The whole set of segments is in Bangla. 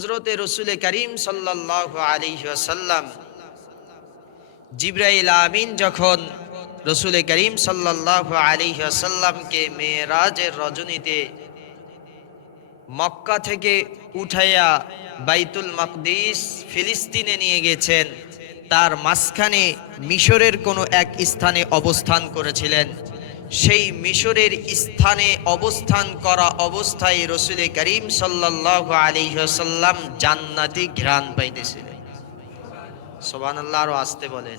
হযরতে রসুল করিম সাল্লাল্লাহু আলাইহি ওয়াসাল্লাম জিবরাইল আমিন যখন রসুল করিম সাল্লাল্লাহু আলাইহি ওয়াসাল্লামকে মেরাজের রজনীতে মক্কা থেকে উঠাইয়া বাইতুল মাকদিস ফিলিস্তিনে নিয়ে গেছেন, তার মাঝখানে মিশরের কোনো এক স্থানে অবস্থান করেছিলেন। সেই মিশরের স্থানে অবস্থান করা অবস্থায় রসুল করিম সাল্লাল্লাহু আলাইহি ওয়াসাল্লাম জান্নাতি ঘ্রাণ পাইতেছিলেন। সুবহানাল্লাহ, আরো আসতে বলেন।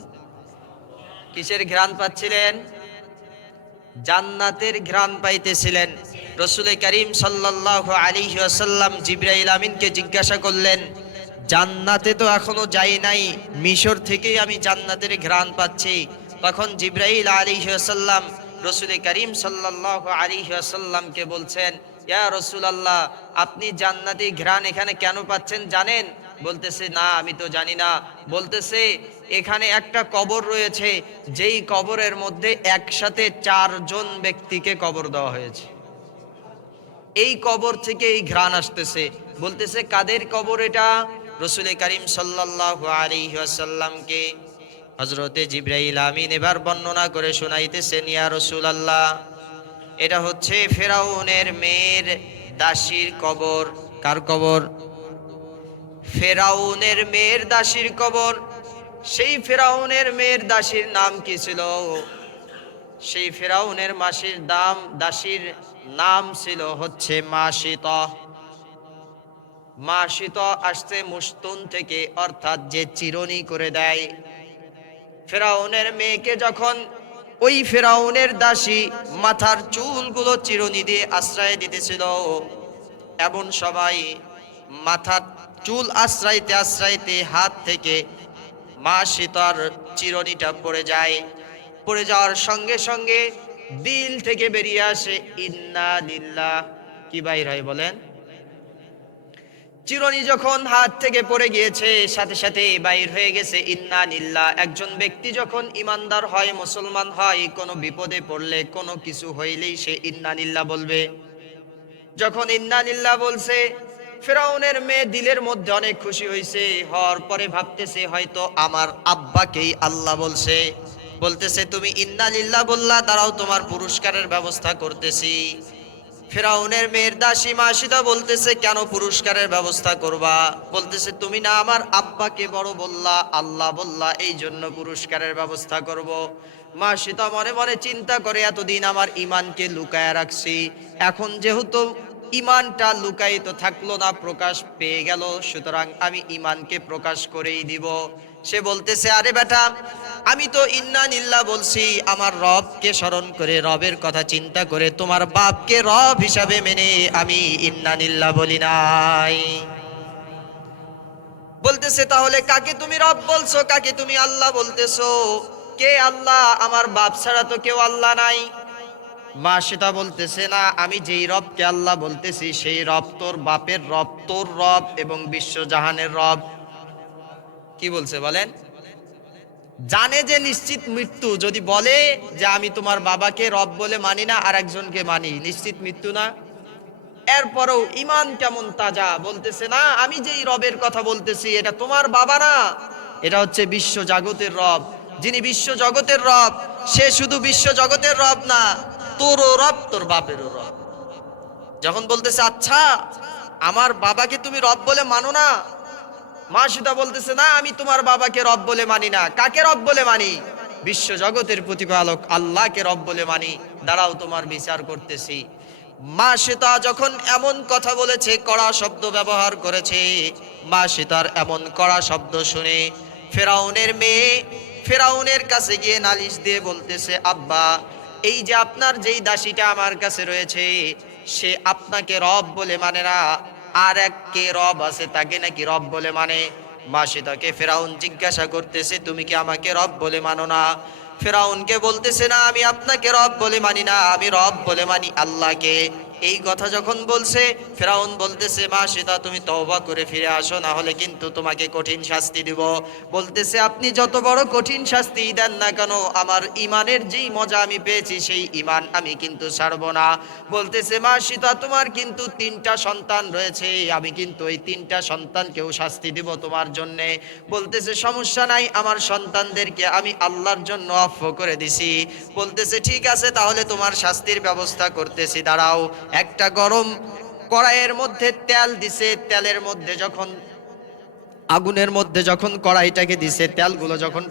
কিসের ঘ্রাণ পাচ্ছিলেন? জান্নাতের ঘ্রাণ পাইতেছিলেন। রসুল করিম সাল্লাল্লাহু আলাইহি ওয়াসাল্লাম জিবরাইল আমিনকে জিজ্ঞাসা করলেন, জান্নাতে তো এখনো যাই নাই, মিশর থেকেই আমি জান্নাতের ঘ্রাণ পাচ্ছি। তখন জিবরাইল আলাইহি ওয়াসাল্লাম রসুল করিম সাল্লাল্লাহু আলাইহি ওয়াসাল্লামকে বলছেন, ইয়া রাসূলুল্লাহ, আপনি জান্নাতি ঘ্রাণ এখানে কেন পাচ্ছেন জানেন? বলতেছে, না আমি তো জানি না। বলতেছে, এখানে একটা কবর রয়েছে, যেই কবরের মধ্যে একসাথে 4 জন ব্যক্তিকে কবর দেওয়া হয়েছে। এই কবর থেকে এই ঘ্রাণ আসতেছে। বলতেছে, কাদের কবর এটা? রসুল করিম সাল্লাল্লাহু আলাইহি ওয়াসাল্লামকে হযরতে জিবরাইল আমিন এবার বর্ণনা করে শোনাইতেছেন, ইয়া রাসূলুল্লাহ, এটা হচ্ছে ফেরাউনের মেয়ের দাসীর কবর। কার কবর? ফেরাউনের মেয়ের দাসীর কবর। সেই ফেরাউনের মেয়ের দাসীর নাম কি ছিল? সেই ফেরাউনের দাসীর নাম ছিল হচ্ছে মাশিতা। মাশিতা আসছে মুশতুন থেকে, অর্থাৎ যে চিরনি করে দেয়। ফেরাউনের মেয়েকে যখন ওই ফেরাউনের দাসী মাথার চুলগুলো চিরনি দিয়ে আশ্রয় দিতেছিল, এমন সবাই মাথার চুল আশ্রাইতে আশ্রাইতে হাত থেকে মাশিতার চিরনিটা পড়ে যায়। পড়ে যাওয়ার সঙ্গে সঙ্গে দিল থেকে বেরিয়ে আসে ইন্না লিল্লাহ। কি বাইর হয় বলেন? চিরনি যখন হাত থেকে পড়ে গিয়েছে, সাথে সাথে বাইর হয়ে গেছে ইন্না লিল্লাহ। একজন ব্যক্তি যখন ইমানদার হয়, মুসলমান হয়, কোনো বিপদে পড়লে, কোনো কিছু হইলেই সে ইন্না লিল্লাহ বলবে। যখন ইন্না লিল্লাহ বলছে, ফেরাউনের মেয়ে দিলের মধ্যে অনেক খুশি হয়েছে। হওয়ার পরে ভাবতেছে, হয়তো আমার আব্বাকেই আল্লাহ বলছে। বলতেছে, তুমি ইন্না লিল্লাহ বললা, তারাও তোমার পুরস্কারের ব্যবস্থা করতেছি। ফেরাউনের মেয়ের দাসী মাশিদা বলতেছে, কেন পুরস্কারের ব্যবস্থা করবা? বলতেছে, তুমি না আমার আব্বাকে বড় বললা, আল্লাহ বললা, এই জন্য পুরস্কারের ব্যবস্থা করব। মাশিদা মনে মনে চিন্তা করে, এতদিন আমার ইমানকে লুকায় রাখছি, এখন যেহেতু ইমানটা লুকায়িত থাকলো না, প্রকাশ পেয়ে গেল, সুতরাং আমি ইমানকে প্রকাশ করেই দিব। সে বলতেছে, আরে বেটা, আমি তো ইন্না লিল্লাহ বলছি আমার রবকে স্মরণ করে, রবের কথা চিন্তা করে, তোমার বাপকে রব হিসাবে মেনে আমি ইন্না লিল্লাহ বলি নাই। বলতেছে, তাহলে কাকে তুমি রব বলছো, কাকে তুমি আল্লাহ বলতেছো? কে আল্লাহ? আমার বাপ ছাড়া তো কেউ আল্লাহ নাই। মাশিতা বলতেছে, না, আমি যেই রবকে আল্লাহ বলতেছি সেই রব তোর বাপের রব, তোর রব এবং বিশ্বজাহানের রব। কি বলছে বলেন? জানে যে নিশ্চিত মৃত্যু। যদি বলে যে আমি তোমার বাবাকে রব বলে মানি না, আর একজনকে মানি, নিশ্চিত মৃত্যু না? এরপরেও ইমান কেমন তাজা। বলতেছে, না, আমি যেই রবের কথা বলতেছি এটা তোমার বাবা না, এটা হচ্ছে বিশ্ব জগতের রব। যিনি বিশ্ব জগতের রব, সে শুধু বিশ্ব জগতের রব না, তোরও রব, তোর বাপেরও রব। যখন বলতেছে, আচ্ছা আমার বাবাকে তুমি রব বলে মানো না? মাশিদা বলতেছে, না, আমি তোমার বাবাকে রব বলে মানি না। কাকে রব বলে মানি? বিশ্ব জগতের প্রতিপালক আল্লাহকে রব বলে মানি। দাঁড়াও, তোমার বিচার করতেছি। মাশিতা যখন এমন কথা বলেছে, কড়া শব্দ ব্যবহার করেছে, মাশিতার এমন কড়া শব্দ শুনে ফেরাউনের মেয়ে ফেরাউনের কাছে গিয়ে নালিশ দিয়ে বলতেছে, আব্বা, এই যে আপনার যেই দাসীটা আমার কাছে রয়েছে, সে আপনাকে রব বলে মানে না, আর এক কে রব আছে, তাকে নাকি রব বলে মানে। মাশিতাকে ফেরাউন জিজ্ঞাসা করতেছে, তুমি কি আমাকে রব বলে মানো না? ফেরাউনকে বলতেছে, না, আমি আপনাকে রব বলে মানি না, আমি রব বলে মানি আল্লাহকে। এই কথা যখন বলছে, ফেরাউন বলতেছে মা সীতা তুমি তওবা করে ফিরে আসো, না হলে কিন্তু তোমাকে কঠিন শাস্তি দিব। বলতেছে আপনি যত বড় কঠিন শাস্তি দেন না কেন, আমার ইমানের যেই মজা আমি পেয়েছি সেই ইমান আমি কিন্তু ছাড়বো না। বলতেছে মা সীতা তোমার কিন্তু 3টা সন্তান রয়েছে, আমি কিন্তু ওই 3টা সন্তানকেও শাস্তি দিব তোমার জন্যে। বলতেছে সমস্যা নাই, আমার সন্তানদেরকে আমি আল্লাহর জন্য আফ করে দিছি। বলতেছে ঠিক আছে, তাহলে তোমার শাস্তির ব্যবস্থা করতেছি, দাঁড়াও। একটা গরম কড়াইয়ের মধ্যে তেল দিছে, তেলের মধ্যে যখন আগুনের মধ্যে যখন কড়াইটাকে দিছে, তেলগুলো যখন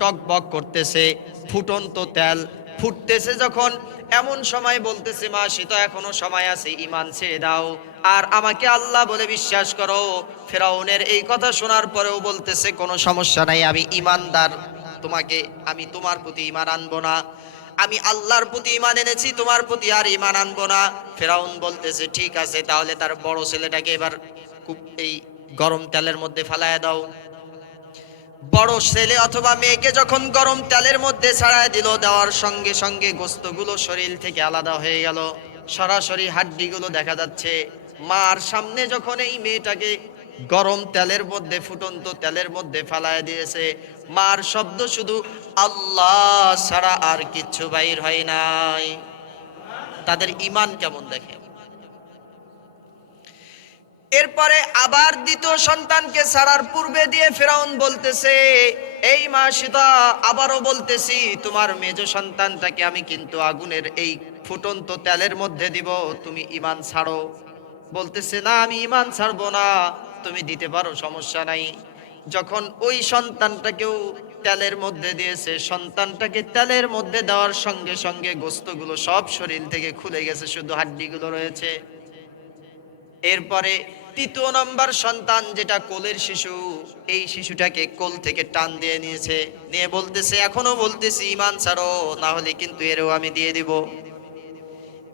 টকবক করতেছে, ফুটন্ত তেল ফুটতেছে যখন, এমন সময় বলতেছে মা সীতা এখনো সময় আছে, ইমান ছেড়ে দাও আর আমাকে আল্লাহ বলে বিশ্বাস করো। ফেরাউনের এই কথা শোনার পরেও বলতেছে কোনো সমস্যা নাই, আমি ইমানদার, তোমাকে আমি তোমার প্রতি ইমান আনবো না, আমি আল্লাহর প্রতি ইমান এনেছি, তোমার প্রতি আর ইমান আনবো না। ফেরাউন বলতেছে ঠিক আছে, তাহলে তার বড় ছেলেটাকে এবার খুব এই গরম তেলের মধ্যে ফালায় দাও। বড় ছেলে অথবা মেয়েকে যখন গরম তেলের মধ্যে ছাড়ায় দিল, দেওয়ার সঙ্গে সঙ্গে গোস্তগুলো শরীর থেকে আলাদা হয়ে গেল, সরাসরি হাড্ডিগুলো দেখা যাচ্ছে। মার সামনে যখন এই মেয়েটাকে গরম তেলের মধ্যে, ফুটন্ত তেলের মধ্যে ফালায় দিয়েছে, মার শব্দ শুধু আল্লাহ ছাড়া আর কিচ্ছু বাইর হয় নাই। তাদের ঈমান কেমন দেখেন। এরপরে আবার দ্বিতীয় সন্তানকে ছাড়ার পূর্বে দিয়ে ফেরাউন বলতেছে এই মা সীতা, আবারও বলতেছি তোমার মেজ সন্তানটাকে আমি কিন্তু আগুনের এই ফুটন্ত তেলের মধ্যে দিব, তুমি ঈমান ছাড়ো। বলতেছে না আমি ঈমান ছাড়বো না, তুমি দিতে পারো সমস্যা নাই। যখন ওই সন্তানটাকেও তেলের মধ্যে দিয়েছে, সন্তানটাকে তেলের মধ্যে দেওয়ার সঙ্গে সঙ্গে গোস্তগুলো সব শরীর থেকে খুলে গেছে, শুধু হাড্ডিগুলো রয়েছে। এরপরে 3য় নম্বর সন্তান যেটা কোলের শিশু, এই শিশুটাকে কোল থেকে টান দিয়ে নিয়েছে, নিয়ে বলতেছে এখনো বলতেছি ঈমান ছাড়ো, না হলে কিন্তু এরও আমি দিয়ে দিব।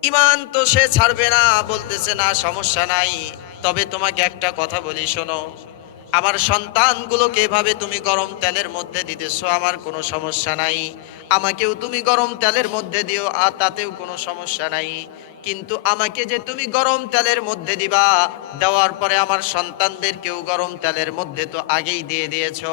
ঈমান তো সে ছাড়বে না, বলতেছে না সমস্যা নাই, তবে তোমাকে একটা কথা বলি শোনো, আমার সন্তানগুলোকে এভাবে তুমি গরম তেলের মধ্যে দিতেছো, আমার কোনো সমস্যা নাই, আমাকেও তুমি গরম তেলের মধ্যে দিও, আর তাতেও কোনো সমস্যা নাই, কিন্তু আমাকে যে তুমি গরম তেলের মধ্যে দিবা, দেওয়ার পরে আমার সন্তানদেরকেও গরম তেলের মধ্যে তো আগেই দিয়ে দিয়েছো,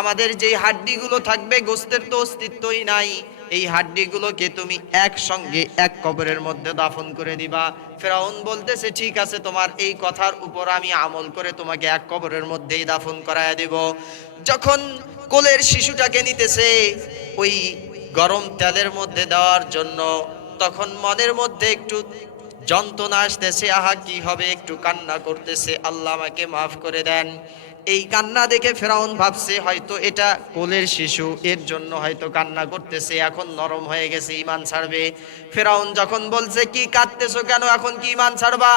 আমাদের যেই হাড্ডিগুলো থাকবে, গোস্তের তো অস্তিত্বই নাই, এই হাড্ডিগুলোকে তুমি একসঙ্গে এক কবরের মধ্যে দাফন করে দিবা। ফেরাউন বলতেছে ঠিক আছে, তোমার এই কথার উপর আমি আমল করে তোমাকে এক কবরের মধ্যেই দাফন করায় দেব। যখন কোলের শিশুটাকে নিতেছে ওই গরম তেলের মধ্যে দেওয়ার জন্য, তখন মনের মধ্যে একটু যন্ত্রণা আসতেছে, আহা কি হবে, একটু কান্না করতেছে, আল্লাহ আমাকে মাফ করে দেন। এই কান্না দেখে ফেরাউন ভাবছে হয়তো এটা কোলের শিশু, এর জন্য হয়তো কান্না করতেছে, এখন নরম হয়ে গেছে, ঈমান ছাড়বে। ফেরাউন যখন বলছে কি কাঁদতেছো কেন, এখন কি ঈমান ছাড়বা,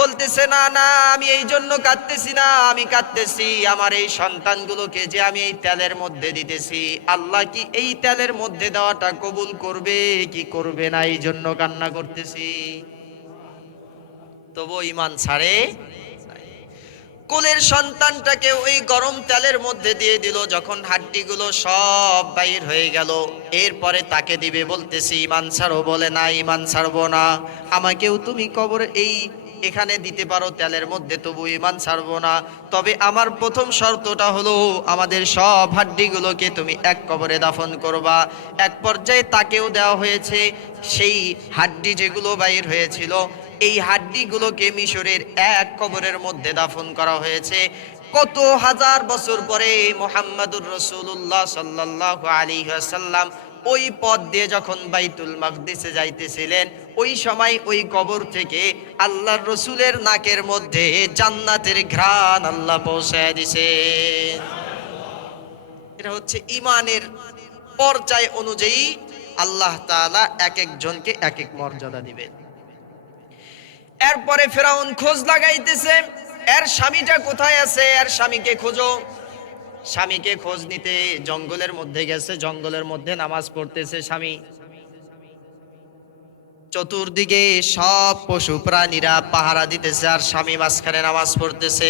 বলতেছে না না আমি এই জন্য কাঁদতেছি না, আমি কাঁদতেছি আমার এই সন্তানগুলোকে যে আমি এই তেলের মধ্যে দিতেছি, আল্লাহ কি এই তেলের মধ্যে দেওয়াটা কবুল করবে কি করবে না, এই জন্য কান্না করতেছি। তবু ঈমান ছাড়ে। কোলের সন্তানটাকে ওই গরম তেলের মধ্যে দিয়ে দিল, যখন হাড্ডিগুলো সব বাইর হয়ে গেল, এরপরে তাকে দিবে, বলতেছি ঈমান ছাড়ো, বলে না ঈমান ছাড়বো না, আমাকেও তুমি কবরে এই এখানে দিতে পারো তেলের মধ্যে, তবু ঈমান ছাড়বো না, তবে আমার প্রথম শর্তটা হলো আমাদের সব হাড্ডিগুলোকে তুমি এক কবরে দাফন করবা। এক পর্যায়ে তাকেও দেওয়া হয়েছে সেই হাড্ডি যেগুলো বাইর হয়েছিল, এই হাড্ডিগুলোকে মিশরের এক কবরের মধ্যে দাফন করা হয়েছে। কত হাজার বছর পরে মুহাম্মাদুর রাসূলুল্লাহ সাল্লাল্লাহু আলাইহি ওয়াসাল্লাম ওই পথ দিয়ে যখন বাইতুল মাকদিসে যাইতেছিলেন, ওই সময় ওই কবর থেকে আল্লাহর রসুলের নাকের মধ্যে জান্নাতের ঘ্রাণ আল্লাহ পৌঁছায় দিছে। এটা হচ্ছে ঈমানের পর্যায় অনুযায়ী আল্লাহ তাআলা এক একজনকে এক এক মর্যাদা দিবেন। এরপরে ফেরাউন খোঁজ লাগাইতেছে এর স্বামীটা কোথায় আছে, এর স্বামীকে খোঁজো। স্বামীকে খোঁজ নিতে জঙ্গলের মধ্যে গেছে, জঙ্গলের মধ্যে নামাজ পড়তেছে স্বামী। চতুর্দিকে সব পশু প্রাণীরা পাহারা দিতেছে, আর স্বামী মাঝখানে নামাজ পড়তেছে।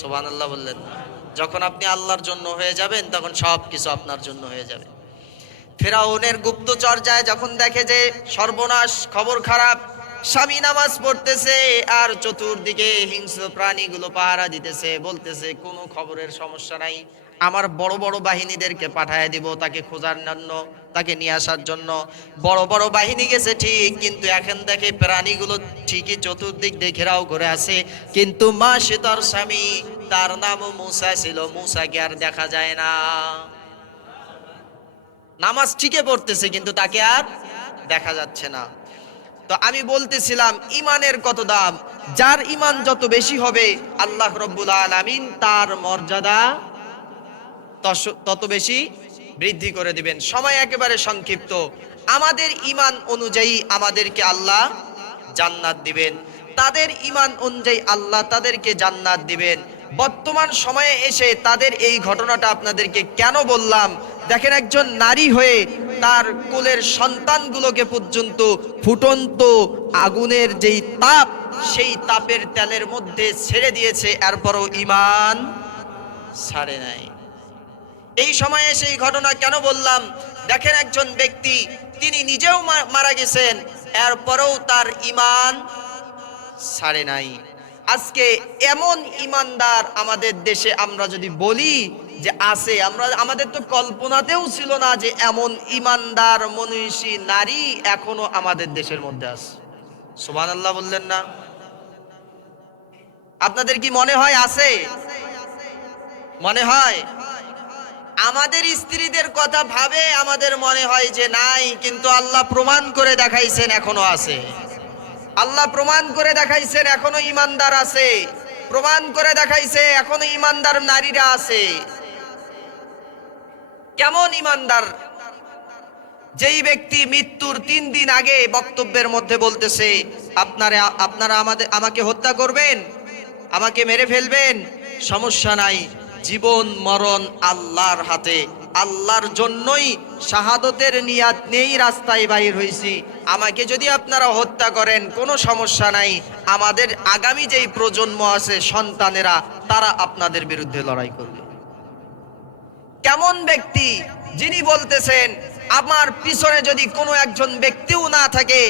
সুবহানাল্লাহ বললেন। যখন আপনি আল্লাহর জন্য হয়ে যাবেন, তখন সব কিছু আপনার জন্য হয়ে যাবে। ফেরাউনের গুপ্তচর যায়, যখন দেখে যে সর্বনাশ, খবর খারাপ, স্বামী নামাজ পড়তেছে আর চতুর্দিকে হিংস্র প্রাণীগুলো পাহারা দিতেছে, বলতেছে কোনো খবরের সমস্যা নাই, আমার বড় বড় বাহিনীদেরকে পাঠায় দিব তাকে খোঁজার জন্য, তাকে নিয়ে আসার জন্য। বড় বড় বাহিনী গেছে ঠিক, কিন্তু এখন দেখে প্রাণীগুলো ঠিকই চতুর্দিক দিয়ে ঘেরাও করে আছে, কিন্তু মা সে তার স্বামী, তার নামও মুসা ছিল, মুসাকে আর দেখা যায় না। নামাজ ঠিকই পড়তেছে কিন্তু তাকে আর দেখা যাচ্ছে না। তো আমি বলতেছিলাম ইমানের কত দাম, যার ইমান যত বেশি হবে আল্লাহ রব্বুল আলামিন তার মর্যাদা তত বেশি বৃদ্ধি করে দিবেন। সময় একেবারে সংক্ষিপ্ত, আমাদের ইমান অনুযায়ী আমাদেরকে আল্লাহ জান্নাত দিবেন, তাদের ইমান অনুযায়ী আল্লাহ তাদেরকে জান্নাত দিবেন। বর্তমান সময়ে এসে তাদের এই ঘটনাটা আপনাদেরকে কেন বললাম, দেখেন একজন নারী হয়ে তার কোলের সন্তানগুলোকে পর্যন্ত ফুটন্ত আগুনের যেই তাপ, সেই তাপের তেলের মধ্যে ছেড়ে দিয়েছে, এরপরও ঈমান ছাড়ে নাই। এই সময়ে সেই ঘটনা কেন বললাম, দেখেন একজন ব্যক্তি তিনি নিজেও মারা গেছেন, এরপরেও তার ঈমান ছাড়ে নাই। আজকে এমন ঈমানদার আমাদের দেশে আমরা যদি বলি যে আছে, আমাদের তো কল্পনাতেও ছিল না যে এমন ঈমানদার মনীষী নারী এখনো আমাদের দেশের মধ্যে আছে। সুবহানাল্লাহ বললেন না? আপনাদের কি মনে হয় আছে? মনে হয়? আমাদের স্ত্রীদের কথা ভাবে আমাদের মনে হয় যে নাই, কিন্তু আল্লাহ প্রমাণ করে দেখাইছেন এখনো আছে। আল্লাহ প্রমাণ করে দেখাইছেন এখনো ঈমানদার আছে, প্রমাণ করে দেখাইছে এখনো ঈমানদার নারীরা আছে। কেমন ঈমানদার? যেই ব্যক্তি মৃত্যুর 3 দিন আগে বক্তব্যের মধ্যে বলতেছে আপনারা আমাকে হত্যা করবেন, আমাকে মেরে ফেলবেন, সমস্যা নাই, জীবন মরণ আল্লাহর হাতে, আল্লাহর জন্যই শাহাদতের নিয়াত নেই রাস্তায় বাইর হইছি, আমাকে যদি আপনারা হত্যা করেন কোনো সমস্যা নাই, আমাদের আগামী যেই প্রজন্ম আছে সন্তানেরা, তারা আপনাদের বিরুদ্ধে লড়াই করবে। কেমন ব্যক্তি যিনি বলতেছেন আমার পিছনে যদি কোনো একজন ব্যক্তিও না থাকে,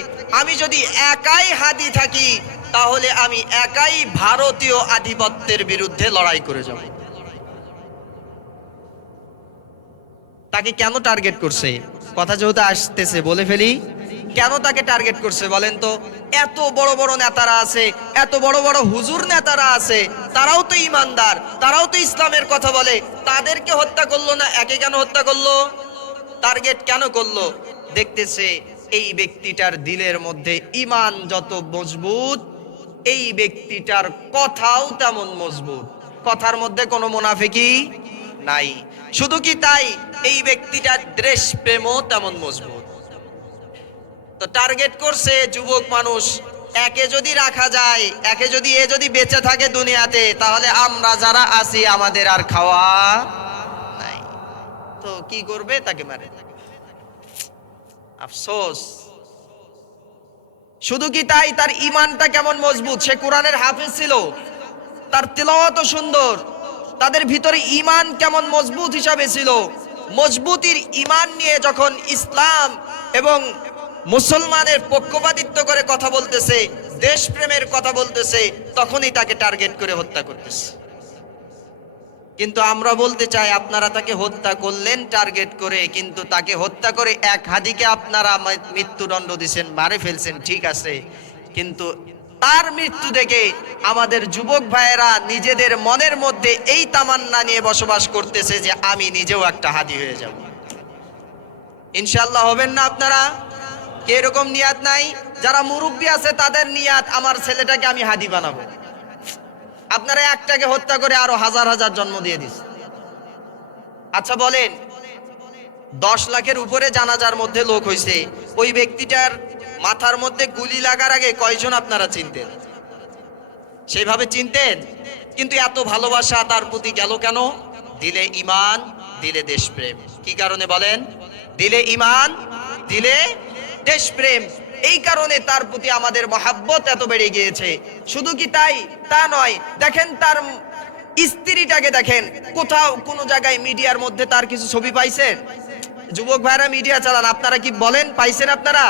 আমি যদি একাই হাদি থাকি, তাহলে আমি একাই ভারতীয় আধিপত্যের বিরুদ্ধে লড়াই করে যাব। তাকে কেন টার্গেট করছে? কথা যেহেতু আসতেছে বলে ফেলি, কেন তাকে টার্গেট করছে বলেন তো? এত বড় বড় নেতারা আছে, এত বড় বড় হুজুর নেতারা আছে, তারাও তো ঈমানদার, তারাও তো ইসলামের কথা বলে, তাদেরকে হত্যা করলো না, একে কেন হত্যা করলো? টার্গেট কেন করলো? দেখতেছে এই ব্যক্তিটার দিলের মধ্যে ঈমান যত মজবুত, এই ব্যক্তিটার কথাও তেমন মজবুত, কথার মধ্যে কোনো মুনাফিকি নাই। শুধু কি তাই, এই ব্যক্তিটার দেশপ্রেমও তেমন মজবুত। তো টার্গেট করছে যুবক মানুষ, একে যদি রাখা যায়, এ যদি বেঁচে থাকে দুনিয়াতে, তাহলে আমরা যারা আছি আমাদের আর খাওয়া নাই। তো কি করবে? তাকে মারে। আফসোস। শুধু কি তাই, তার ঈমানটা কেমন মজবুত, সে কোরআনের হাফেজ ছিল, তার তিলাওয়াত সুন্দর, তাদের ভিতরে ঈমান কেমন মজবুত হিসাবে ছিল। মজবুতির ঈমান নিয়ে যখন ইসলাম এবং মুসলমানের পক্ষপাতিত্ব করে কথা বলতেছে, দেশপ্রেমের কথা বলতেছে, তখনই তাকে টার্গেট করে হত্যা করতেছে। কিন্তু আমরা বলতে চাই, আপনারা তাকে হত্যা করলেন টার্গেট করে, কিন্তু তাকে হত্যা করে এক হাদিকে আপনারা মৃত্যুদণ্ড দিচ্ছেন, মারে ফেলছেন, ঠিক আছে, কিন্তু তার মৃত্যু দেখে আমাদের যুবক ভাইয়েরা নিজেদের মনের মধ্যে এই তামান্না নিয়ে বসবাস করতেছে যে আমি নিজেও একটা হাদি হয়ে যাব। ইনশাআল্লাহ হবেন না আপনারা? কে এরকম নিয়াত নাই? যারা মুরব্বী আছে তাদের নিয়াত আমার ছেলেটাকে আমি হাদি বানাবো। আপনারা একটাকে হত্যা করে আরো হাজার হাজার জন্ম দিয়ে দিস। আচ্ছা বলেন, 10 লাখের উপরে জানাজার মধ্যে লোক হয়েছে, ওই ব্যক্তিটার মাথার মধ্যে গুলি লাগার আগে কয়জন আপনারা চিনতেন? সেইভাবে চিনতেন? কিন্তু এত ভালোবাসা তার প্রতি গেল কেন? দিলে ঈমান, দিলে দেশপ্রেম। কি কারণে বলেন? দিলে ঈমান, দিলে দেশপ্রেম। এই কারণে তার প্রতি আমাদের মহাব্বত এত বেড়ে গিয়েছে। শুধু কি তাই? তা নয়, দেখেন তার স্ত্রীটাকে দেখেন, কোথাও কোনো জায়গায় মিডিয়ার মধ্যে তার কিছু ছবি পাইছেন? যুবক ভাইরা মিডিয়া চালান, আপনারা কি বলেন পাইছেন? আপনারা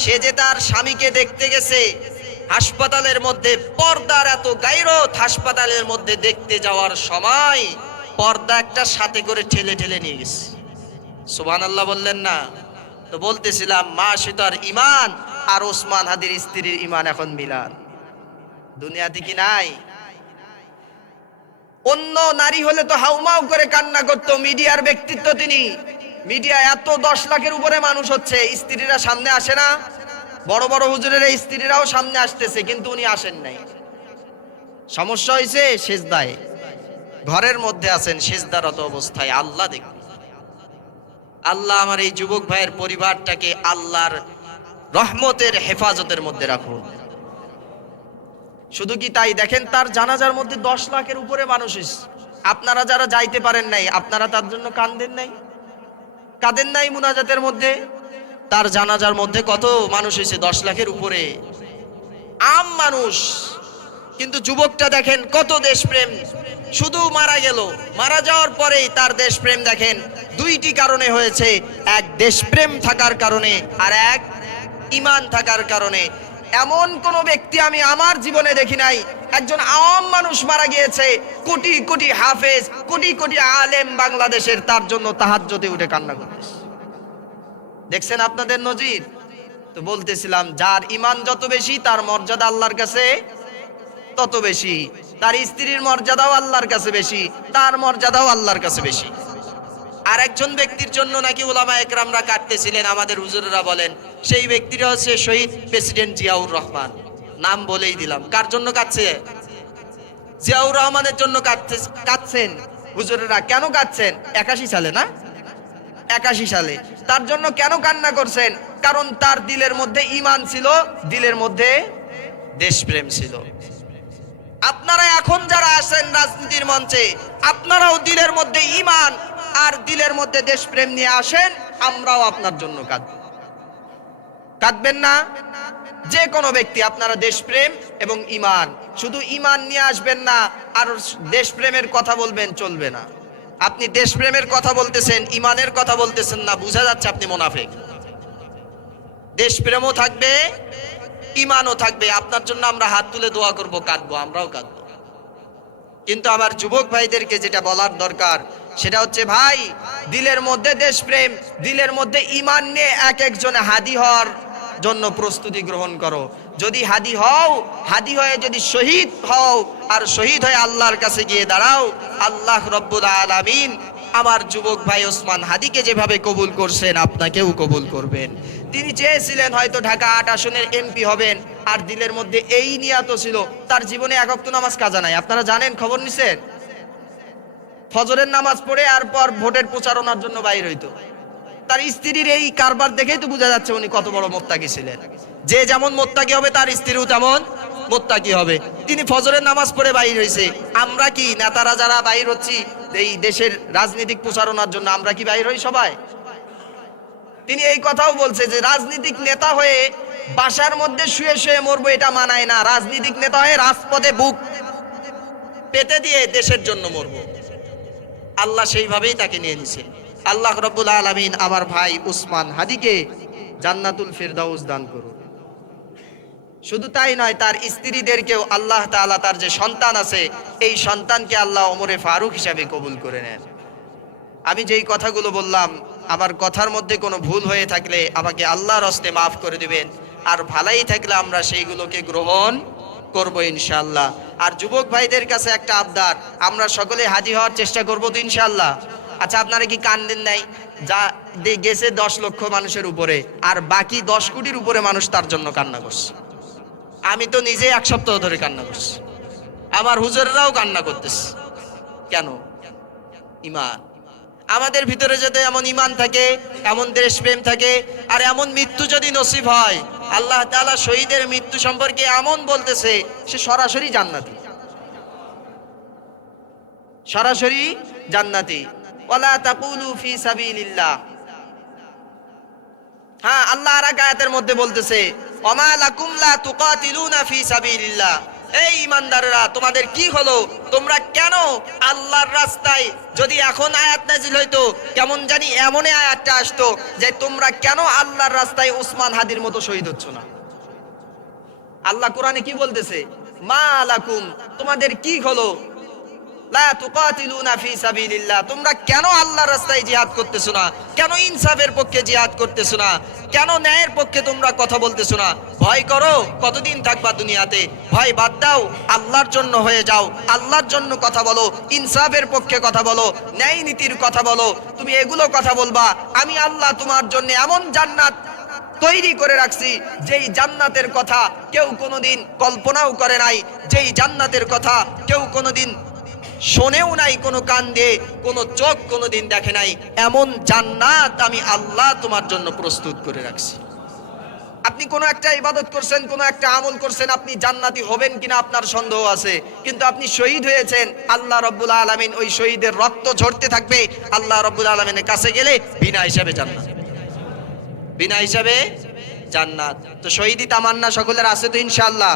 সে যে তার স্বামীকে দেখতে গেছে হাসপাতালের মধ্যে, পর্দার এত গায়রত, হাসপাতালের মধ্যে দেখতে যাওয়ার সময় পর্দা একটা সাথে করে ঠেলে ঠেলে নিয়ে গেছে। সুবহানাল্লাহ বললেন না? তো বলতেছিলাম মাসিতার ঈমান আর ওসমান হাদির স্ত্রীর ঈমান এখন মিলান দুনিয়াতে কি নাই? অন্য নারী হলে তো হাউমাউ করে কান্না করতো, মিডিয়ার ব্যক্তিত্ব তিনি। মিডিয়া এত 10 লাখের উপরে মানুষ হচ্ছে, স্ত্রীরা সামনে আসে না? বড় বড় হুজুরের স্ত্রীরাও সামনে আসতেছে, কিন্তু উনি আসেন নাই। সমস্যা হয়েছে সিজদায়, ঘরের মধ্যে আছেন সিজদারত অবস্থায়, আল্লাহ দেখবে। আল্লাহ আমার এই যুবক ভাইয়ের পরিবারটাকে আল্লাহর রহমতের হেফাজতের মধ্যে রাখুন। শুধু কি তাই, দেখেন তার জানাজার মধ্যে 10 লাখের উপরে মানুষ এসেছে। আপনারা যারা যাইতে পারেন নাই, আপনারা তার জন্য কাঁদেন নাই? কাঁদেন নাই মুনাজাতের মধ্যে? তার জানাজার মধ্যে কত মানুষ এসেছে, 10 লাখের উপরে আম মানুষ। কিন্তু যুবকটা দেখেন কত দেশপ্রেম, শুধু মারা গেল, মারা যাওয়ার পরেই তার দেশপ্রেম দেখেন দুইটি কারণে হয়েছে, এক দেশপ্রেম থাকার কারণে আর এক ঈমান থাকার কারণে। এমন কোন ব্যক্তি আমি আমার জীবনে দেখি নাই, একজন আওয়াম মানুষ মারা গিয়েছে, কোটি কোটি হাফেজ, কোটি কোটি আলেম বাংলাদেশের তার জন্য তাহাজ্জুদে উঠে কান্না করতেছে। দেখছেন আপনাদের নজির? তো বলতেছিলাম যার ঈমান যত বেশি তার মর্যাদা আল্লাহর কাছে তত বেশি, তার স্ত্রীর মর্যাদাও আল্লাহর কাছে বেশি, তার মর্যাদাও আল্লাহর কাছে বেশি। আর একজন ব্যক্তির জন্য নাকি উলামা একরামরা কাটতেছিলেন, আমাদের হুজুরেরা বলেন সেই ব্যক্তিটা হচ্ছে শহীদ প্রেসিডেন্ট জিয়াউর রহমান। নাম বলেই দিলাম। কার জন্য কাটছে? জিয়াউর রহমানের জন্য কাটছেন হুজুরেরা। কেন কাটছেন? 81 সালে না, 81 সালে তার জন্য কেন কান্না করছেন? কারণ তার দিলের মধ্যে ঈমান ছিল, দিলের মধ্যে দেশপ্রেম ছিল। আপনারা এখন যারা আছেন রাজনীতির মঞ্চে, আপনারাও দিলের মধ্যে ঈমান আর দিলের মধ্যে দেশপ্রেম নিয়ে আসেন, আমরাও আপনার জন্য কাঁদব। কাঁদবেন না? যে কোনো ব্যক্তি আপনারা দেশপ্রেম এবং ঈমান, শুধু ঈমান নিয়ে আসবেন না আর দেশপ্রেমের কথা বলবেন, চলবে না। আপনি দেশপ্রেমের কথা বলতেছেন, ঈমানের কথা বলতেছেন না, বোঝা যাচ্ছে আপনি মুনাফিক। দেশপ্রেমও থাকবে, ঈমানও থাকবে। আপনার জন্য আমরা হাত তুলে দোয়া করব, কাঁদবো, আমরাও কাঁদবো। কিন্তু আমার যুবক ভাইদেরকে যেটা বলার দরকার সেটা হচ্ছে, ভাই দিলের মধ্যে দেশপ্রেম, দিলের মধ্যে ঈমান নিয়ে এক একজনে হাদি হওয়ার জন্য প্রস্তুতি গ্রহণ করো। যদি হাদি হও, হাদি হয়ে যদি শহীদ হও আর শহীদ হয়ে আল্লাহর কাছে গিয়ে দাঁড়াও, আল্লাহ রব্বুল আলামিন আমার যুবক ভাই ওসমান হাদিকে যেভাবে কবুল করছেন আপনাকেও কবুল করবেন। তিনি চেয়েছিলেন হয়তো ঢাকা 8 আসনের এমপি হবেন, আর দিলের মধ্যে এই নিয়াত ছিল। তার জীবনে এক ওয়াক্ত নামাজ কাজা নাই, আপনারা জানেন, খবর নিছেন? ফজরের নামাজ পড়ে আর পর ভোটের প্রচারণার জন্য বাইর হইতো। তার স্ত্রীর এই কারবার দেখেই তো বোঝা যাচ্ছে উনি কত বড় মোত্তাকি ছিলেন। যে যেমন মোত্তাকি হবে তার স্ত্রীও তেমন মোত্তাকি হবে। তিনি ফজরের নামাজ পড়ে বাইর হইছে। আমরা কি নেতারা যারা বাইর হচ্ছি এই দেশের রাজনৈতিক প্রচারণার জন্য, আমরা কি বাইর হই সবাই? তিনি এই কথাও বলছে যে রাজনৈতিক নেতা হয়ে বাসার মধ্যে শুয়ে শুয়ে মরবো, এটা মানায় না। রাজনৈতিক নেতা হয়ে রাজপথে বুক পেতে দিয়ে দেশের জন্য মরবো। আল্লাহ সেইভাবেই তাকে নিয়ে নিছে। আল্লাহ রাব্বুল আলামিন আমার ভাই উসমান হাদিকে জান্নাতুল ফিরদাউস দান করুন। শুধু তাই নয়, তার স্ত্রীদেরকেও আল্লাহ তাআলা, তার যে সন্তান আছে এই সন্তানকে আল্লাহ ওমরে ফারুক হিসাবে কবুল করে নেন। আমি যেই কথাগুলো বললাম, আমার কথার মধ্যে কোনো ভুল হয়ে থাকলে আমাকে আল্লাহর হস্তে মাফ করে দিবেন, আর ভালাই থাকলে আমরা সেইগুলোকে গ্রহণ করব ইনশাআল্লাহ। আর যুবক ভাইদের কাছে একটা আবদার, আমরা সকলে হাজি হওয়ার চেষ্টা করব তো ইনশাআল্লাহ। আচ্ছা, আপনারা কি কান্দেন নাই? যা গেছে 10 লক্ষ মানুষের উপরে, আর বাকি 10 কোটির উপরে মানুষ তার জন্য কান্না করছে। আমি তো নিজে 1 সপ্তাহ ধরে কান্না করছি, আমার হুজুররাও কান্না করতেছে। কেন? ঈমান। আমাদের ভিতরে যদি এমন ঈমান থাকে, এমন দেশপ্রেম থাকে, আর এমন মৃত্যু যদি নসিব হয়, আল্লাহ তাআলা শহীদের মৃত্যু সম্পর্কে এমন বলতেছে সে সরাসরি জান্নাতি, সরাসরি জান্নাতি। ওয়ালা তাকুলু ফি সাবিলিল্লাহ। হ্যাঁ, আল্লাহ আর এক আয়াতের মধ্যে বলতেছে ওমা লাকুম লা তুকাতিলুনা ফি সাবিলিল্লাহ। এই ইমানদাররা তোমাদের কি হলো? তোমরা কেন আল্লাহর রাস্তায়, যদি এখন আয়াত নাজিল হইতো কেমন জানি এমন আয়াতটা আসতো যে তোমরা কেন আল্লাহর রাস্তায় উসমান হাদির মতো শহীদ হচ্ছ না? আল্লাহ কোরআনে কি বলতেছে? মা লাকুম, তোমাদের কি হলো? লা তুকাতিলুনা ফি সাবিলিল্লাহ, তোমরা কেন আল্লাহর রাস্তায় জিহাদ করতেছো না? কেন ইনসাফের পক্ষে জিহাদ করতেছো না? কেন ন্যায়ের পক্ষে তোমরা কথা বলতেছো না? ভয় করো, কতদিন থাকবা দুনিয়াতে? ভয় বাদ দাও, আল্লাহর জন্য হয়ে যাও, আল্লাহর জন্য কথা বলো, ইনসাফের পক্ষে কথা বলো, ন্যায় নীতির কথা বলো। তুমি এগুলো কথা বলবা, আমি আল্লাহ তোমার জন্য এমন জান্নাত তৈরি করে রাখছি যেই জান্নাতের কথা কেউ কোনোদিন কল্পনাও করে নাই, যেই জান্নাতের কথা কেউ কোনোদিন শোনেও নাই, কোনো কান দিয়ে, কোনো চোখ কোনোদিন দেখে নাই। এমন জান্নাত আমি আল্লাহ তোমার জন্য প্রস্তুত করে রাখছি। আপনি কোনো একটা ইবাদত করছেন, কোনো একটা আমল করছেন, আপনি জান্নাতি হবেন কিনা আপনার সন্দেহ আছে, কিন্তু আপনি শহীদ হয়েছেন, আল্লাহ রাব্বুল আলামিন ওই শহীদের রক্ত ঝরতে থাকবে, আল্লাহ রাব্বুল আলামিনের কাছে গেলে বিনা হিসাবে জান্নাত, বিনা হিসাবে জান্নাত। তো শহীদি তামান্না সকলের আছে তো ইনশাআল্লাহ।